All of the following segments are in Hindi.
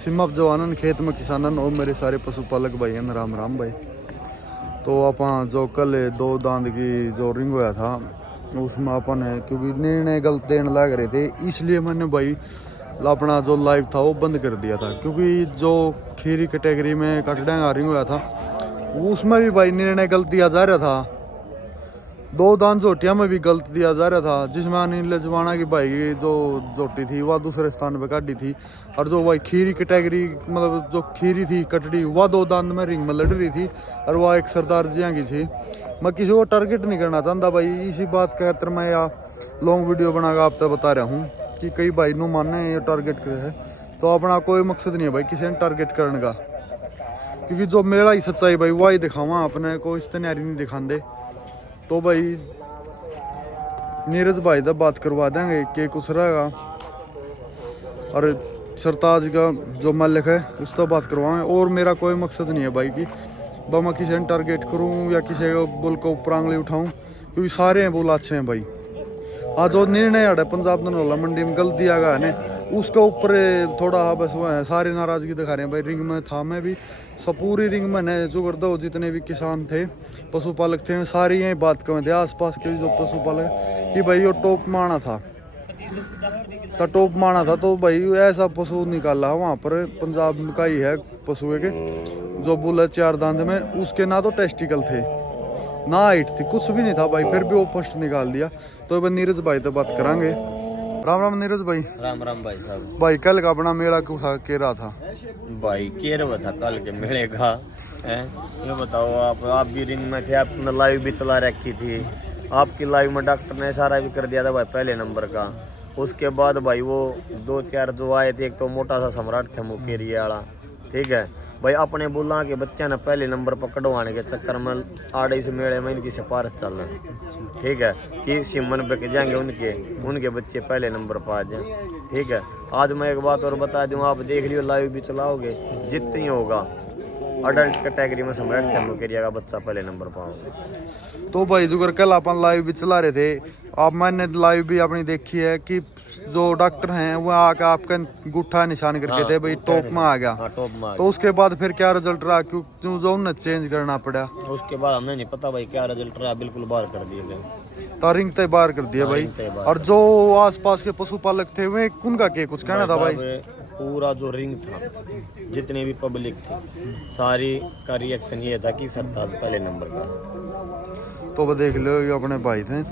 सिम अप जवानन खेत में किसानन और मेरे सारे पशुपालक भाई हैं, राम राम भाई। तो अपन जो कल 2 दांत की जो रिंग होया था उसमें अपन है क्योंकि निर्णय गलत देने लग रहे थे, इसलिए मैंने भाई अपना जो लाइव था वो बंद कर दिया था। क्योंकि जो खीरी कैटेगरी में कटड़ा का रिंग होया था उसमें भी भाई निर्णय गलत दिया जा रहा था। 2 दांत जोटिया में भी गलत दिया जा रहा था, जिसमें अनिल जवाना की भाई की जो जोटी थी वह दूसरे स्थान पे काटी थी, और जो भाई खीरी कैटेगरी मतलब जो खीरी थी कटड़ी वह 2 दांत में रिंग में लड़ रही थी, और वह एक सरदार जिया की थी। मैं किसी को टारगेट नहीं करना चाहता भाई, इसी बात का खातिर मैं या लॉन्ग वीडियो बनाकर आप तक बता रहा हूँ कि कई भाई नु मानने ये टारगेट करे है, तो अपना कोई मकसद नहीं है भाई किसी ने टारगेट करने का। क्योंकि जो मेरा ही सच्चाई भाई वही दिखावा, अपने को इस तैयारी नहीं दिखाते। तो भाई नीरज भाई तक बात करवा देंगे कि कुछ रहेगा, और सरताज का जो मालिक है उस तक बात करवाएं। और मेरा कोई मकसद नहीं है भाई कि मैं किसी ने टारगेट करूं या किसी को बुल को ऊपर आंगली उठाऊं, क्योंकि सारे हैं बुल अच्छे हैं भाई। आज जो निर्णय है पंजाब धनौला मंडी में गलत दिया गया है उसके ऊपर थोड़ा बस वो है, सारे नाराजगी दिखा रहे हैं भाई। रिंग में था मैं भी सब पूरी रिंग में ने जो कर दो जितने भी किसान थे पशुपालक थे सारे यही बात कर थे, आसपास के जो पशुपालक कि भाई वो टॉप माना था तो टॉप माना था। तो भाई ऐसा पशु निकाला वहाँ पर पंजाब का ही है पशु के जो बुल 4 दांत में, उसके ना तो टेस्टिकल थे ना हाइट थी, कुछ भी नहीं था भाई, फिर भी वो फर्स्ट निकाल दिया। तो भाई नीरज भाई तो बात करांगे। राम राम नीरज भाई। राम राम भाई साहब। भाई कल का अपना मेला क्यों के रहा था भाई केरवा था कल के मेले का है, ये बताओ आप भी रिंग में थे, आपने लाइव भी चला रखी थी, आपकी लाइव में डॉक्टर ने इशारा भी कर दिया था भाई पहले नंबर का। उसके बाद भाई वो 2-4 जो आए थे, एक तो मोटा सा सम्राट था मुकेरिए वाला, ठीक है भाई, अपने बुला के बच्चे ने पहले नंबर पर कटवाने के चक्कर में आड़े से मेले में इनकी सिफारिश चल रही है, ठीक है कि सिमन बिक जाएंगे उनके बच्चे पहले नंबर पर आ जाए, ठीक है। आज मैं एक बात और बता दूं, आप देख लियो लाइव भी चलाओगे जितनी होगा अडल्ट कैटेगरी में सम्राट था मुकेरिया का बच्चा पहले नंबर पर आओगे। तो भाई जुगर कल अपन लाइव भी चला रहे थे, अब मैंने लाइव भी अपनी देखी है कि जो डॉक्टर हैं वो आके आपका अंगूठा निशान करके थे भाई टॉप में आ गया। टॉप में तो उसके बाद फिर क्या रिजल्ट रहा, क्यों जो उन्हें चेंज करना पड़ा? उसके बाद हमें नहीं पता भाई क्या रिजल्ट रहा, बिल्कुल बाहर कर दिए गए, तारिंग तय बाहर कर दिया भाई। और जो आसपास के पशुपालक थे वे उनका क्या कुछ कहना था भाई? पूरा जो रिंग था जितने भी पब्लिक थी सारी का रिएक्शन ये था कि सरताज पहले नंबर पर। तो वो देख लो ये अपने भाई थे,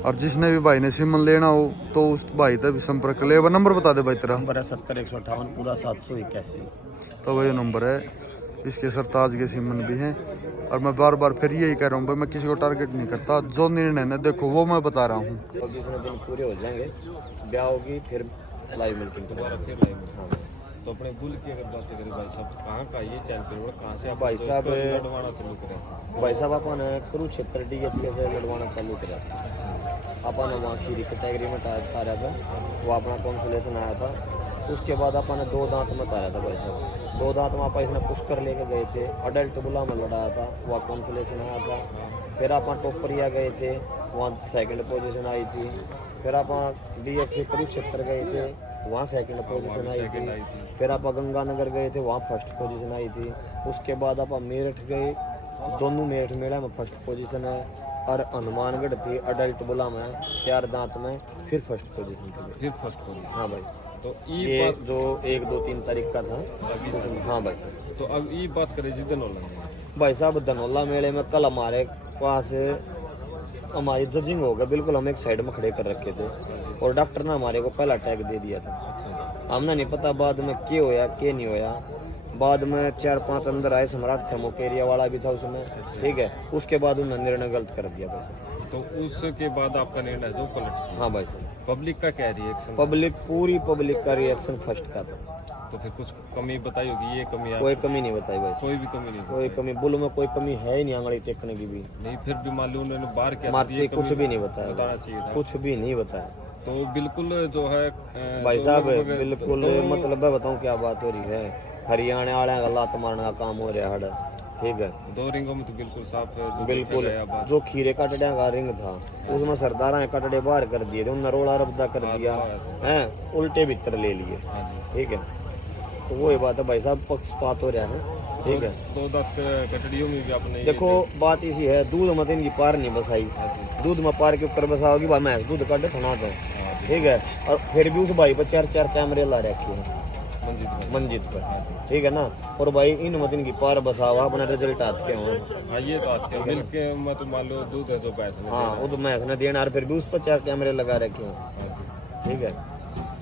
और जिसने भी भाई ने सिमन लेना हो तो उस भाई तक भी संपर्क कर ले। वो नंबर बता दे भाई तेरा। नंबर है 70-158 पूरा 781। तो वही नंबर है, इसके सरताज के सिमन भी हैं। और मैं बार बार फिर यही कह रहा हूँ भाई मैं किसी को टारगेट नहीं करता, जो निर्णय है देखो वो मैं बता रहा हूँ। तो जिसने दिन पूरे हो जाएंगे ब्याह होगी फिर लाइव मिलती दोबारा फिर लाइव। हाँ तो अपने बुल की अगर बात करें भाई साहब, कहाँ का ये चैंपियन कहाँ से भाई साहब लड़वाना चालू करें? भाई साहब अपन कुरुक्षेत्र DH से लड़वाना चालू करा, अपन वहाँ खीरी कैटेगरी में तारा था, वो अपना कॉन्सुलेशन आया था। उसके बाद अपन 2 दांत में तारा था भाई साहब, 2 दांत में अपन इसने पुष्कर लेके गए थे, अडल्ट बुला में लड़ाया था, वहाँ कॉन्सुलेशन आया था। फिर अपन टोपरिया गए थे, वहाँ 2nd पोजीशन आई थी। फिर अपन DH कुरुक्षेत्र गए थे, वहाँ 2nd पोजीशन आई थी। फिर आप गंगानगर गए थे, वहाँ 1st पोजीशन आई थी। उसके बाद आप मेरठ गए, दोनों मेरठ मेला में 1st पोजीशन है। और हनुमानगढ़ थी अडल्ट बुला में 4 दांत में, फिर 1st पोजीशन थी। फिर फर्स्ट पोजीशन। हाँ भाई, तो ये जो 1, 2, 3 तारीख का था। हाँ भाई साहब। तो अब ये बात करें जी धनौला भाई साहब धनौला मेले में कल हमारे पास हमारी जजिंग हो गई, बिल्कुल हम एक साइड में खड़े कर रखे थे, और डॉक्टर ने हमारे को पहला टैग दे दिया था। हमने नहीं पता बाद में क्या होया क्या नहीं होया। बाद में 4-5 अंदर आए, सम्राट था मुकेरिया वाला भी था उसमें, ठीक है। उसके बाद उन्होंने निर्णय गलत कर दिया भाई साहब। तो उसके बाद आपका निर्णय जो पलट। हाँ भाई साहब, पब्लिक का क्या रिएक्शन? पब्लिक पूरी पब्लिक का रिएक्शन 1st का था। तो फिर कुछ कमी बताई होगी, ये कमी कोई कमी नहीं बताई भाई साहब, कोई भी कमी नहीं कोई कमी बुल में कोई कमी है ही नहीं, आंगली टेकने की भी नहीं। फिर भी मान लो उन्होंने बाहर क्या मारती कुछ भी नहीं बताया, बताना चाहिए था, कुछ भी नहीं बताया। तो बिल्कुल जो है भाई साहब बिल्कुल मतलब मैं बताऊँ क्या बात हो रही है, हरियाणा वाले का लात मारने का काम हो रहा है, ठीक है। 2 रिंगों में तो बिल्कुल साफ है, जो बिल्कुल देखा गया बात। जो खीरे कटड़िया का रिंग था उसमें सरदारा कटड़े बाहर कर दिए थे, उन्होंने रोड़ा रबदा कर दिया है, उल्टे भीतर ले लिए, हाँ जी। ठीक है। तो वो ही बात है भाई साहब, पक्षपात हो रहा है। ठीक है, दो दांत कटड़ियों में भी आपने ये देखो बात इसी है, दूध मत इनकी पार नहीं बसाई, दूध में पार के ऊपर बसाओगी भाई, मैं दूध काटे थना पे। ठीक है, और फिर भी उस भाई पर 4-4 कैमरे ला रखे हैं मंजित पर। ठीक है ना, और भाई इन मत इनकी पार बसावा, अपना रिजल्ट आते हो। हाँ ये तो आते हैं मिल्क के मत मान लो दूध है जो पैसे में हाँ, वो तो मैं इसने देना, और फिर भी उस पर 4 कैमरे लगा रखे हैं। ठीक है,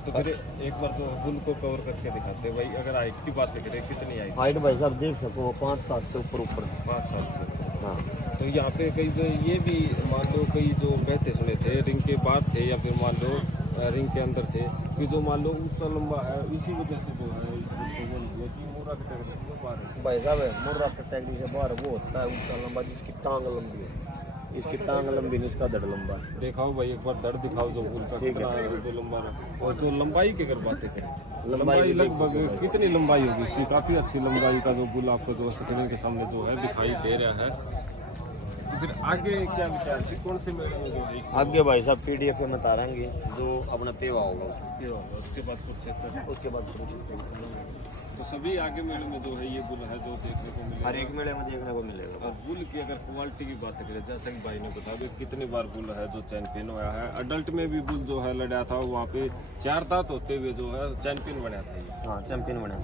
तो फिर एक बार तो बुल को कवर करके दिखाते हैं भाई। अगर हाइट की बात करें कितनी हाइट? हाइट भाई साहब देख सको 5-7 से ऊपर 5-7 से। हाँ, तो यहाँ पे कई तो ये भी मान लो कई जो कहते सुने थे रिंग के बाद थे या फिर मान लो रिंग के अंदर थे कि जो मान लो उसका लंबा है, इसी वजह से जो है मोरा के टैग से बाहर है। भाई साहब मुर्रा कैटेगरी से बाहर वो होता है ऊंचा लंबा जिसकी टांग लंबी है, इसकी टांग लंबी नहीं, इसका धड़ लंबा है। दिखाओ भाई एक बार दर्द दिखाओ जो बुल का कितना है जो लंबा है। और जो लंबाई की अगर बातें करें, लंबाई लगभग कितनी लंबाई होगी इसकी? काफ़ी अच्छी लंबाई का जो बुल आपको जो स्क्रीन के सामने जो है दिखाई दे रहा है। तो फिर आगे क्या विचार है? कौन से मेले में जो है इसका आगे भाई साहब पीडीएफ में बताएंगे जो अपना पेवा होगा ये होगा, उसके बाद कुछ उसके बाद तो सभी आगे मेले में जो है ये बुल है जो देखने को मिलेगा। हर एक मेले में देखने को मिलेगा। और बुल की अगर क्वालिटी की बात करें, जैसा कि भाई ने बताया कि कितनी बार बुल है जो चैंपियन हुआ है। अडल्ट में भी बुल जो है लड़ा था, वहाँ पे 4 दांत होते हुए जो है चैंपियन बना था ये। हाँ, चैंपियन बना।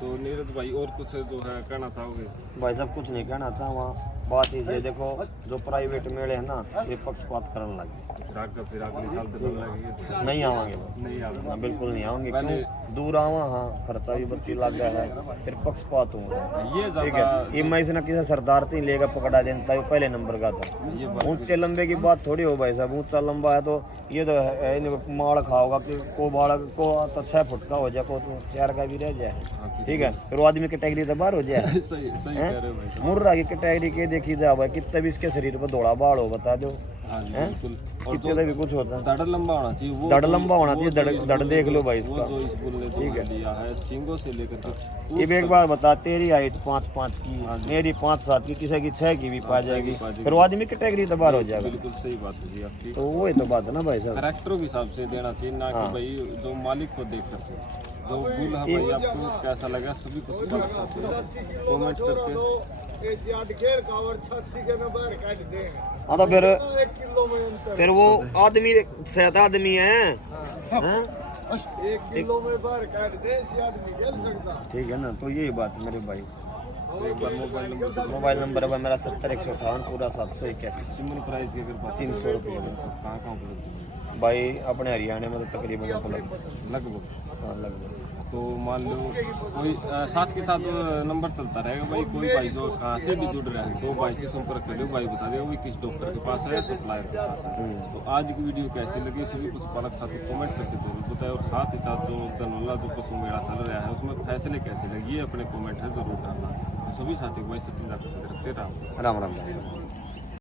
तो नीरज भाई और कुछ जो है कहना चाहोगे? भाई साहब कुछ नहीं कहना था, वहाँ बात इसे देखो, जो प्राइवेट मेले है ना ये पक्षपात करने लगे, फिर अगले साल तो लगेगी नहीं आवांगे नहीं आगे ना, बिल्कुल नहीं आवांगे। पहले- क्यों दूर आवा, हाँ खर्चा भी 32 लाख का है, फिर पक्षपात हुआ। ये ठीक ज्यादा है, ये मैं इसने किसी सरदार नहीं लेगा पकड़ा देता, वो पहले नंबर का था। ये बात ऊंचे लंबे की बात थोड़ी हो भाई साहब, ऊंचा लंबा है तो ये तो है नहीं, माड़ खाओगा कि को बालक को तो 6 फुट का हो जाए, को तो 4 का भी रह जाए। ठीक है, फिर वो आदमी कैटेगरी तो बाहर हो जाए। सही सही कह रहे हो भाई साहब। मुर्रा की कैटेगरी के देखी जाए भाई, कितने भी इसके शरीर पर दौड़ा बाढ़ हो बता दो, हाँ जी हैं? बिल्कुल। और कितने का भी कुछ होता है। धड़ लंबा होना चाहिए, वो धड़ लंबा होना चाहिए, वो जो धड़- इस धड़ बुल देख ने- लो भाई वो इसका। जो इस बुल ने ठीक है। जो लिया है सींगों से लेकर तक ये भी एक बार बता, तेरी हाइट 5-5 की, मेरी 5-7 की, किसी की 6 की भी पा जाएगी, फिर वो आदमी कैटेगरी तो बाहर हो जाएगा। बिल्कुल सही बात है जी आपकी। तो वही तो बात है ना भाई साहब। करेक्टरों के हिसाब से देना चाहिए, ना कि भाई जो मालिक को देख करके। जो बुल है भाई आपको कैसा लगा सभी कुछ कमेंट करके। हाँ तो फिर वो आदमी सेहत आदमी है, हैं? ठीक है ना, तो यही बात है मेरे भाई। तो एक बार मोबाइल नंबर है मेरा 70-158 पूरा 781, सिमन प्राइस की अगर बात 300 रुपये। कहाँ कहाँ पर भाई अपने हरियाणा में तो तकरीबन उपलब्ध। लगभग? हाँ, लगभग। तो मान लो कोई साथ के साथ नंबर चलता रहेगा भाई, कोई भाई जो कहाँ से भी जुड़ रहा है तो भाई से संपर्क करिए, भाई बता देगा भाई किस डॉक्टर के पास है, सप्लायर के पास है। तो आज की वीडियो कैसी लगी सभी कुछ पालक साथी कमेंट करके जरूर बताएं, और साथ ही साथ जो दनवल्ला जो पशु मेला चल रहा है उसमें फैसले कैसे लगे ये अपने कमेंट है जरूर डालना। तो सभी साथियों को भाई सचिन रखते रहो। राम राम।